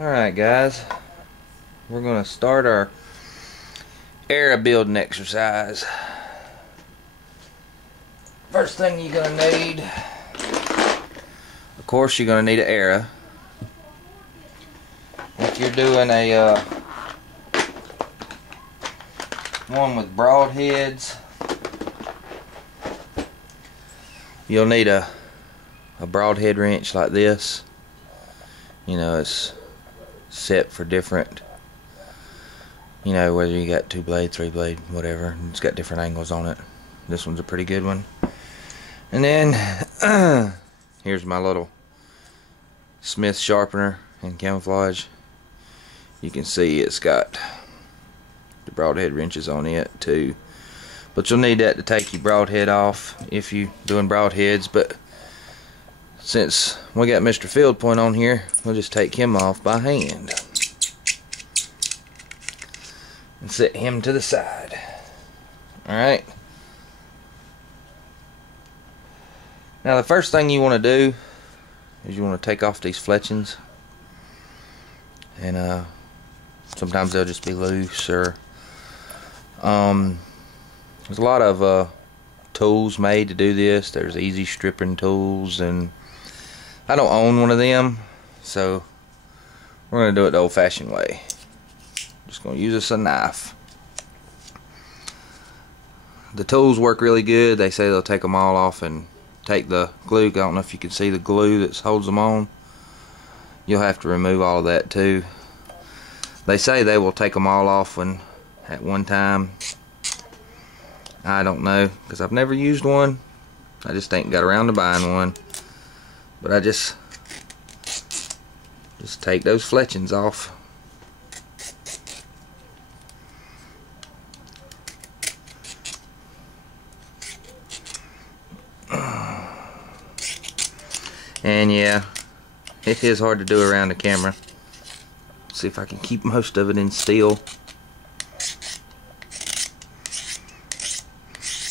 Alright guys, we're going to start our era building exercise. First thing you're going to need, of course you're going to need an era. If you're doing a one with broad heads, you'll need a broadhead wrench like this. You know, it's set for different, you know, whether you got 2-blade, 3-blade, whatever. It's got different angles on it. This one's a pretty good one. And then here's my little Smith sharpener in camouflage. You can see it's got the broadhead wrenches on it too, but you'll need that to take your broadhead off if you're doing broadheads. But since we got Mr. Field Point on here, we'll just take him off by hand and set him to the side. Alright, now the first thing you want to do is you want to take off these fletchings, and sometimes they'll just be loose, or there's a lot of tools made to do this. There's easy stripping tools, and I don't own one of them, so we're going to do it the old-fashioned way. Just going to use us a knife. The tools work really good. They say they'll take them all off and take the glue. I don't know if you can see the glue that holds them on. You'll have to remove all of that too. They say they will take them all off at one time. I don't know, because I've never used one. I just ain't got around to buying one. But I just take those fletchings off. And yeah, it is hard to do around the camera. See if I can keep most of it in still.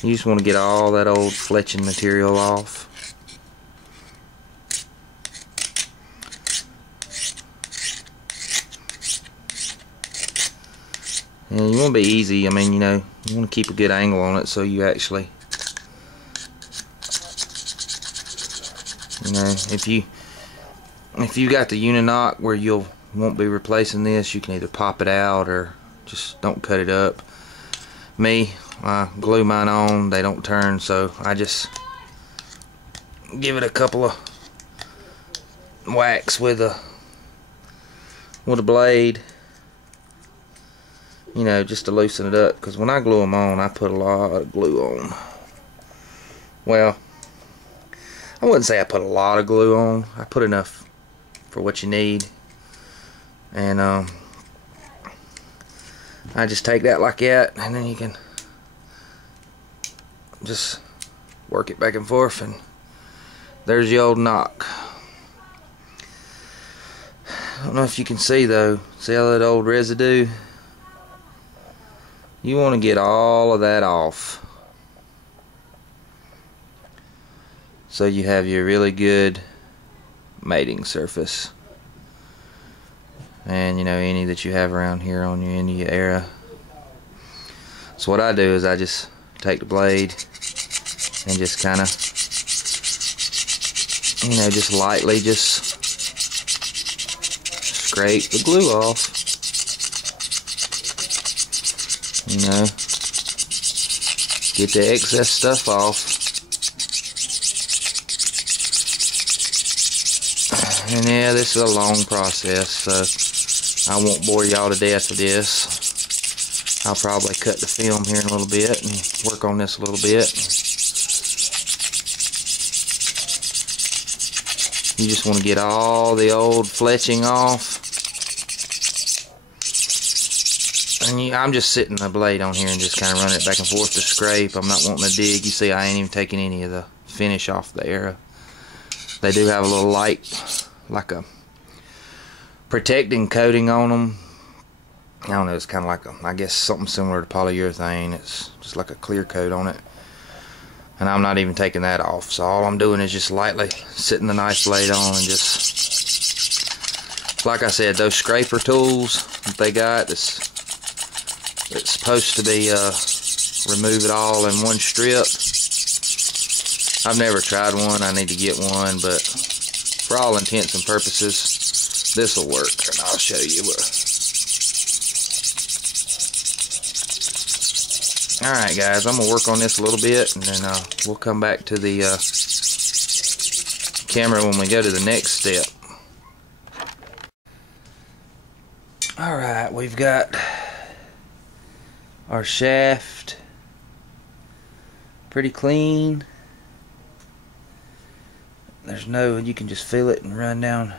You just want to get all that old fletching material off. And you want to be easy. I mean, you know, you want to keep a good angle on it so you actually, you know, if you got the Uniknock where you won't be replacing this, you can either pop it out or just don't cut it up. Me, I glue mine on, they don't turn, so I just give it a couple of whacks with a blade, you know, just to loosen it up, because when I glue them on, I put a lot of glue on. Well, I wouldn't say I put a lot of glue on. I put enough for what you need. And I just take that like that, and then you can just work it back and forth, and there's the old knock. I don't know if you can see though. See all that old residue? You want to get all of that off, so you have your really good mating surface. And you know, any that you have around here on your end of your era. So what I do is I just take the blade and just kind of, you know, just lightly just scrape the glue off. You know, get the excess stuff off. And yeah, this is a long process, so I won't bore y'all to death with this. I'll probably cut the film here in a little bit and work on this a little bit. You just want to get all the old fletching off. And I'm just sitting the blade on here and just kind of running it back and forth to scrape. I'm not wanting to dig. You see, I ain't even taking any of the finish off the era. They do have a little light, like a protecting coating on them. I don't know, it's kind of like I guess something similar to polyurethane. It's just like a clear coat on it. And I'm not even taking that off, so all I'm doing is just lightly sitting the knife blade on and just Like I said, those scraper tools that they got, it's supposed to be remove it all in one strip. I've never tried one. I need to get one, but for all intents and purposes, this will work, and I'll show you. Alright guys, I'm going to work on this a little bit, and then we'll come back to the camera when we go to the next step. Alright, we've got our shaft pretty clean. There's no, you can just feel it and run down.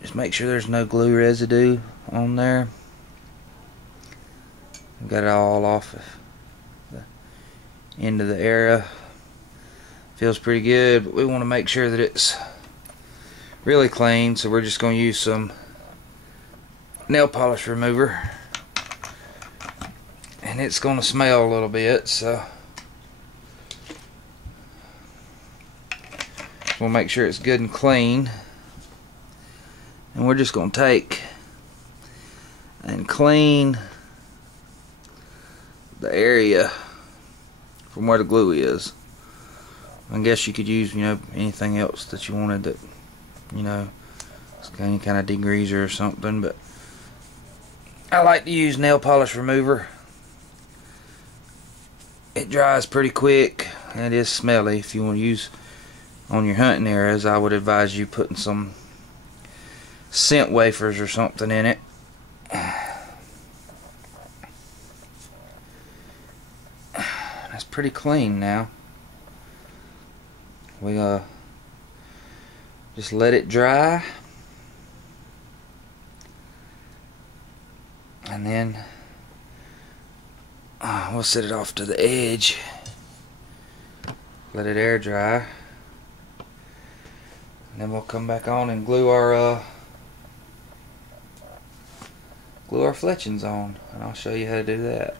Just make sure there's no glue residue on there. We've got it all off of the end of the area. Feels pretty good, but we want to make sure that it's really clean, so we're just going to use some nail polish remover. And it's going to smell a little bit, so we'll make sure it's good and clean. And we're just going to take and clean the area from where the glue is. I guess you could use, anything else that you wanted that, any kind of degreaser or something, but I like to use nail polish remover. It dries pretty quick and it is smelly. If you want to use on your hunting areas, I would advise you putting some scent wafers or something in it. That's pretty clean now. We just let it dry, and then we'll set it off to the edge, let it air dry, and then we'll come back on and glue our fletchings on, and I'll show you how to do that.